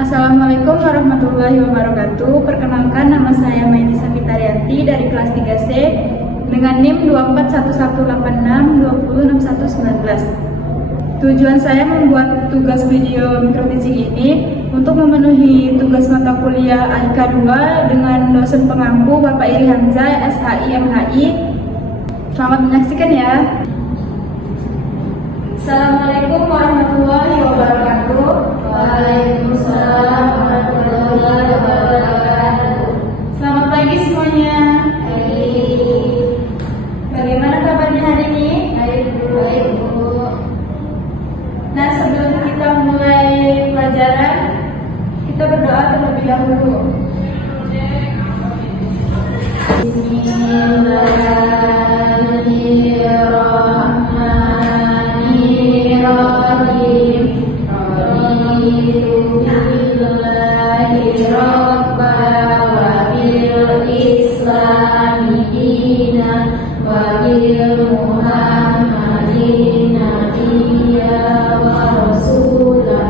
Assalamualaikum warahmatullahi wabarakatuh. Perkenalkan, nama saya Maidisa Fitarianti dari kelas 3C dengan NIM 241186206119. Tujuan saya membuat tugas video microteaching ini untuk memenuhi tugas mata kuliah AIK 2 dengan dosen pengampu Bapak Iri Hamzah, SHI MHI. Selamat menyaksikan ya. Assalamualaikum warahmatullahi wabarakatuh. Waalaikumsalam warahmatullahi wabarakatuh. Selamat pagi semuanya. Bagaimana kabarnya hari ini? Baik, Bu. Nah, sebelum kita mulai pelajaran, kita berdoa terlebih dahulu. Bismillahirrahmanirrahim. Raditu billahi rabba wa bil islami dinan wa bil muhammadin nabiyya wa rasulah.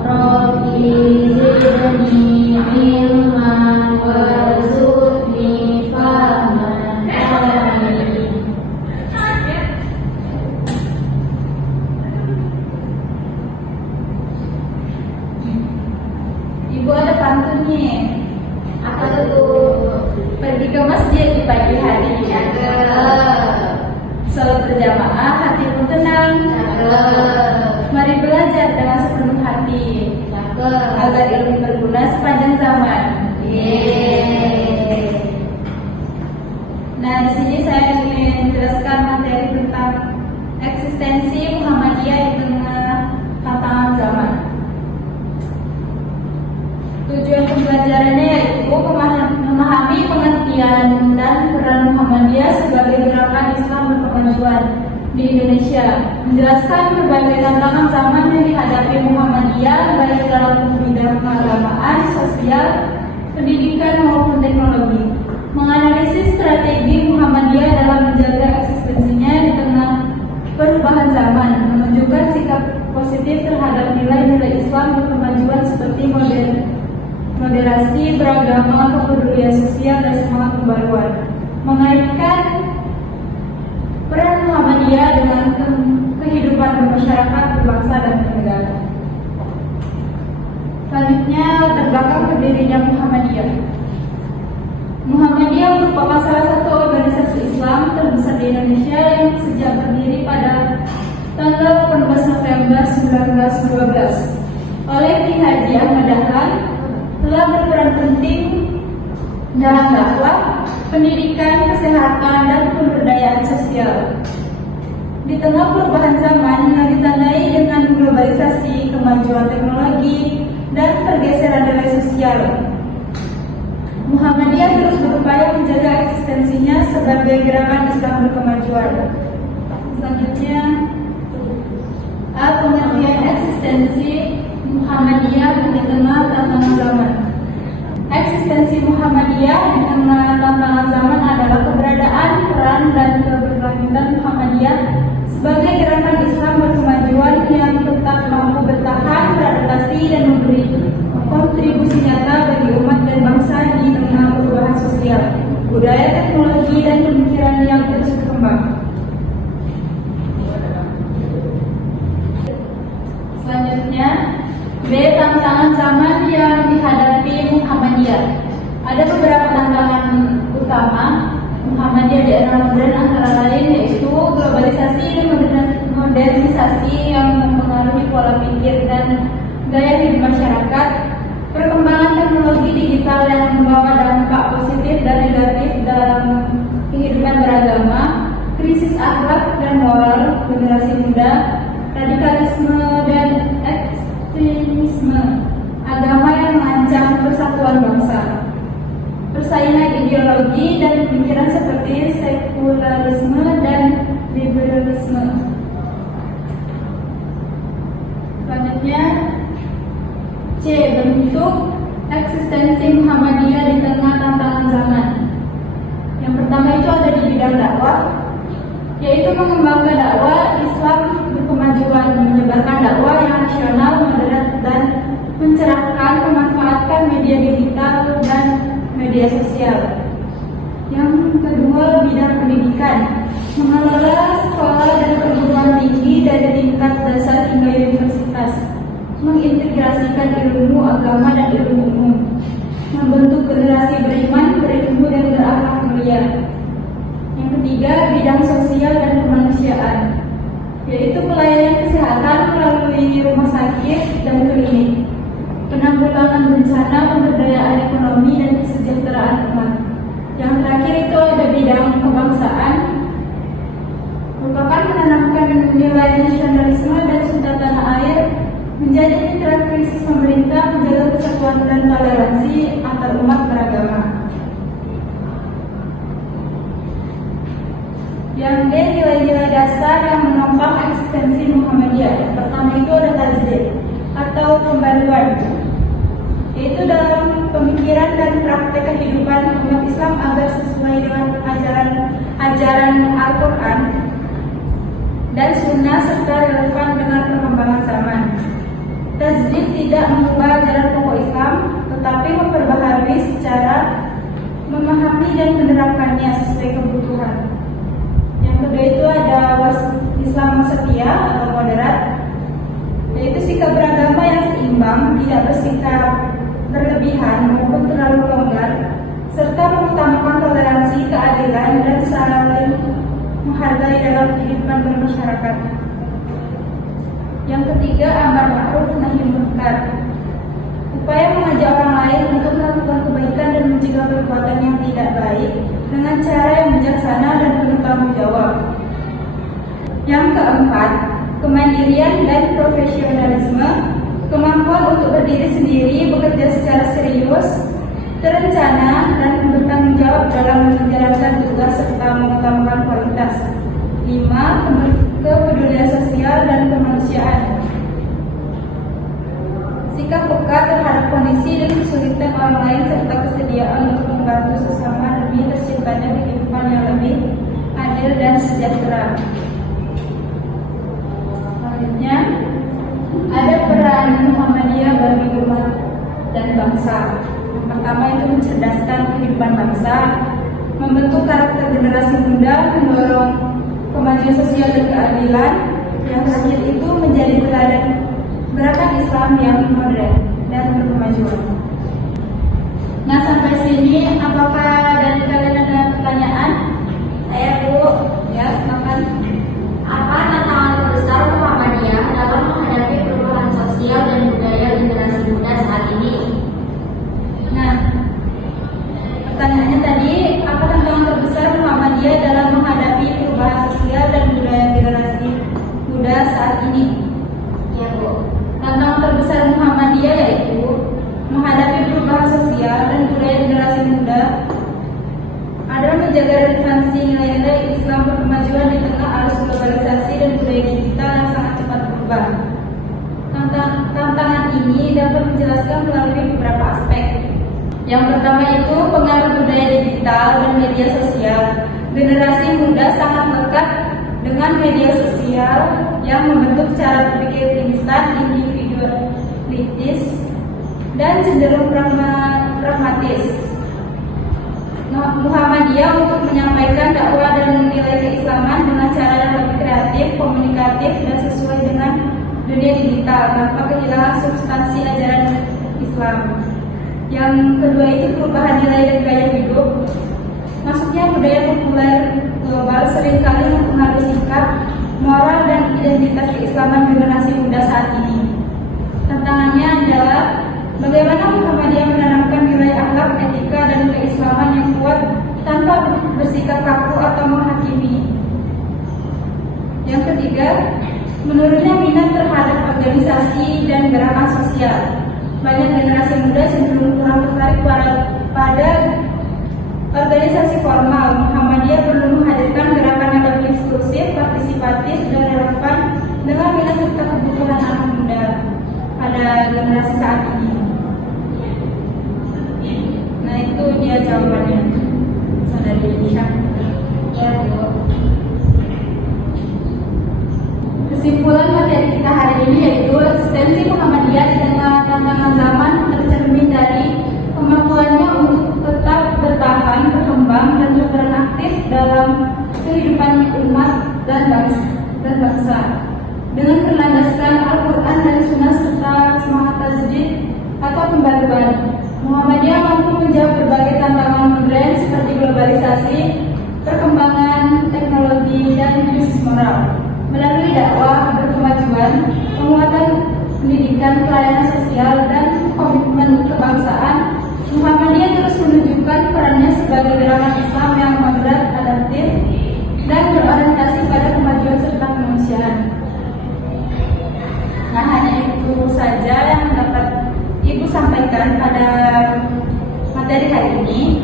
Rabbi zidni ilman warzuqni fahman. Amin. Ibu ada pantunnya. Apa itu? Pergi ke masjid di pagi hari. Salat berjamaah, hati pun tenang. Mari belajar dengan sepenuh hati agar ilmu berguna sepanjang zaman. Nah, di sini saya ingin menjelaskan materi tentang eksistensi Muhammadiyah di tengah tantangan zaman. Tujuan pembelajarannya yaitu memahami pengertian dan peran Muhammadiyah sebagai gerakan Islam berkemajuan di Indonesia, menjelaskan berbagai tantangan zaman yang dihadapi Muhammadiyah baik dalam bidang keagamaan, sosial, pendidikan maupun teknologi, menganalisis strategi Muhammadiyah dalam menjaga eksistensinya di tengah perubahan zaman, menunjukkan sikap positif terhadap nilai-nilai Islam berkemajuan seperti moderasi beragama, kepedulian sosial, dan semangat pembaruan, mengaitkan peran Muhammadiyah dengan kehidupan bermasyarakat, berbangsa, dan bernegara. Selanjutnya, latar belakang berdirinya Muhammadiyah. Muhammadiyah merupakan salah satu organisasi Islam terbesar di Indonesia yang sejak berdiri pada tanggal 18 November 1912 oleh Ki Haji Ahmad Dahlan, telah berperan penting dalam dakwah, pendidikan, kesehatan, dan pemberdayaan sosial. Di tengah perubahan zaman yang ditandai dengan globalisasi, kemajuan teknologi, dan pergeseran nilai sosial, Muhammadiyah terus berupaya menjaga eksistensinya sebagai gerakan Islam berkemajuan. Selanjutnya, pengertian eksistensi Muhammadiyah di tengah tantangan zaman. Eksistensi Muhammadiyah di tengah tantangan zaman adalah keberadaan, peran, dan keberlanjutan Muhammadiyah sebagai gerakan Islam berkemajuan yang tetap mampu bertahan, beradaptasi, dan memberi kontribusi nyata bagi umat dan bangsa di tengah perubahan sosial, budaya, teknologi, dan pemikiran yang terus berkembang. Selanjutnya, B. Tantangan zaman yang dihadapi Muhammadiyah. Ada beberapa tantangan utama Muhammadiyah di era modern, antara lain yaitu globalisasi dan modernisasi yang mempengaruhi pola pikir dan gaya hidup masyarakat, perkembangan teknologi digital yang membawa dampak positif dan negatif dalam kehidupan beragama, krisis akhlak dan moral generasi muda, radikalisme dan ekstremisme agama yang mengancam persatuan bangsa, persaingan ideologi dan pemikiran seperti sekularisme dan liberalisme. Selanjutnya, C. Bentuk eksistensi Muhammadiyah di tengah tantangan zaman. Yang pertama itu ada di bidang dakwah, yaitu mengembangkan dakwah Islam berkemajuan, menyebarkan dakwah yang nasional, moderat, dan mencerahkan, memanfaatkan media digital dan media sosial. Yang kedua, bidang pendidikan, mengelola sekolah dan perguruan tinggi dari tingkat dasar hingga universitas, mengintegrasikan ilmu agama dan ilmu umum, membentuk generasi beriman, berilmu dan berakhlak mulia. Yang ketiga, bidang sosial dan kemanusiaan, yaitu pelayanan kesehatan melalui rumah sakit dan klinik, penanggulangan bencana, pemberdayaan ekonomi dan kesejahteraan umat. Yang terakhir itu ada bidang kebangsaan, merupakan menanamkan nilai nasionalisme dan cinta tanah air, menjadi mitra krisis pemerintah, menjaga persatuan dan toleransi antar umat beragama. Yang D, nilai-nilai dasar yang menopang eksistensi Muhammadiyah. Yang pertama itu ada tajdid atau pembaruan, yaitu dalam pemikiran dan praktek kehidupan umat Islam agar sesuai dengan ajaran Al-Quran dan Sunnah serta relevan dengan perkembangan zaman. Tajdid tidak mengubah ajaran pokok Islam, tetapi memperbaharui secara memahami dan menerapkannya sesuai kebutuhan. Yang kedua itu ada Islam wasatiyah atau moderat, yaitu sikap beragama yang seimbang, tidak bersikap berlebihan maupun terlalu longgar, serta mengutamakan toleransi, keadilan, dan saling menghargai dalam kehidupan bermasyarakat. Yang ketiga, amar ma'ruf nahi munkar, upaya mengajak orang lain untuk melakukan kebaikan dan mencegah perbuatan yang tidak baik dengan cara yang bijaksana dan penuh tanggung jawab. Yang keempat, kemandirian dan profesionalisme, kemampuan untuk berdiri sendiri, bekerja secara serius, terencana, dan bertanggung jawab dalam menjalankan tugas serta mengutamakan kualitas. 5. Kepedulian sosial dan kemanusiaan, sikap peka terhadap kondisi dan kesulitan orang lain serta kesediaan untuk membantu sesama demi terciptanya kehidupan yang lebih adil dan sejahtera. Selanjutnya, ada peran Muhammadiyah bagi umat dan bangsa. Yang pertama itu mencerdaskan kehidupan bangsa, membentuk karakter generasi muda, mendorong kemajuan sosial dan keadilan. Yang terakhir itu menjadi teladan gerakan Islam yang modern dan berkemajuan. Nah, sampai sini apakah dari kalian ada pertanyaan? Saya Bu, Ya, silakan. apa tantangan terbesar Muhammadiyah dalam menghadapi perubahan sosial dan budaya generasi muda saat ini? Nah, pertanyaannya tadi, apa tantangan terbesar Muhammadiyah dalam menghadapi perubahan sosial dan budaya generasi muda saat ini? Ya Bu. Tantangan terbesar Muhammadiyah yaitu menghadapi perubahan sosial dan budaya generasi muda adalah menjaga relevansi nilai-nilai Islam berkemajuan di tengah arus globalisasi dan budaya digital yang sangat cepat berubah. Tantangan ini dapat dijelaskan melalui beberapa aspek. Yang pertama itu pengaruh budaya digital dan media sosial. Generasi muda sangat lekat dengan media sosial yang membentuk cara berpikir instan, individualitis, dan cenderung pragmatis. Muhammadiyah untuk menyampaikan dakwah dan nilai keislaman dengan cara yang lebih kreatif, komunikatif, dan sesuai dengan dunia digital tanpa kehilangan substansi ajaran Islam. Yang kedua itu perubahan nilai dan gaya hidup. Masuknya budaya populer global seringkali mempengaruhi sikap, moral, dan identitas keislaman generasi muda saat ini. Tantangannya adalah bagaimana Muhammadiyah menanamkan nilai akhlak, etika, dan keislaman yang kuat tanpa bersikap kaku atau menghakimi. Yang ketiga, menurunnya minat terhadap organisasi dan gerakan sosial. Banyak generasi muda cenderung kurang tertarik pada organisasi formal. Muhammadiyah perlu menghadirkan gerakan yang lebih inklusif, partisipatif, dan relevan dengan minat serta kebutuhan anak muda pada generasi saat ini. Nah, itu dia jawabannya. Saudari Nisha. Ya Bu. Kesimpulan materi kita hari ini yaitu eksistensi Muhammadiyah di tengah tantangan zaman tercermin dari kemampuannya untuk tetap bertahan, berkembang, dan berperan aktif dalam kehidupan umat dan bangsa. Dengan berlandaskan Al-Quran dan Sunnah serta semangat tajdid atau pembaruan, Muhammadiyah mampu menjawab berbagai tantangan modern seperti globalisasi, perkembangan teknologi, dan krisis moral. Melalui dakwah berkemajuan, penguatan pendidikan, pelayanan sosial, dan komitmen kebangsaan, Muhammadiyah terus menunjukkan perannya sebagai gerakan Islam yang moderat, adaptif, dan berorientasi pada kemajuan serta kemanusiaan. Nah, hanya itu saja yang dapat Ibu sampaikan pada materi hari ini.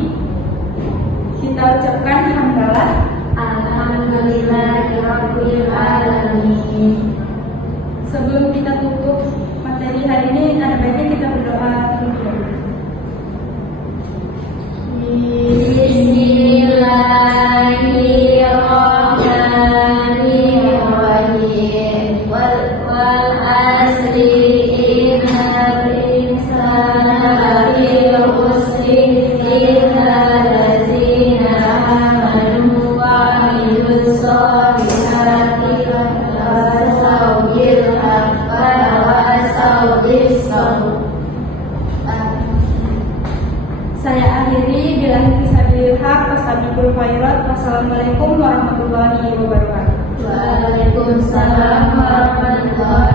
Kita ucapkan hamdalah. Alhamdulillahirabbil alamin. Sebelum kita tutup materi hari ini, ada baiknya kita berdoa terlebih dahulu. Bismillahirrahmanirrahim. Wal asri innal insana lafi khusr illa allazina amanu wa amilus solihati wa tawasaw bil haqqi wa tawasaw bis sabr. Saya akhiri bilang fisabilil haq, wasabiqul khairat. Wassalamualaikum warahmatullahi wabarakatuh. Waalaikumsalam warahmatullahi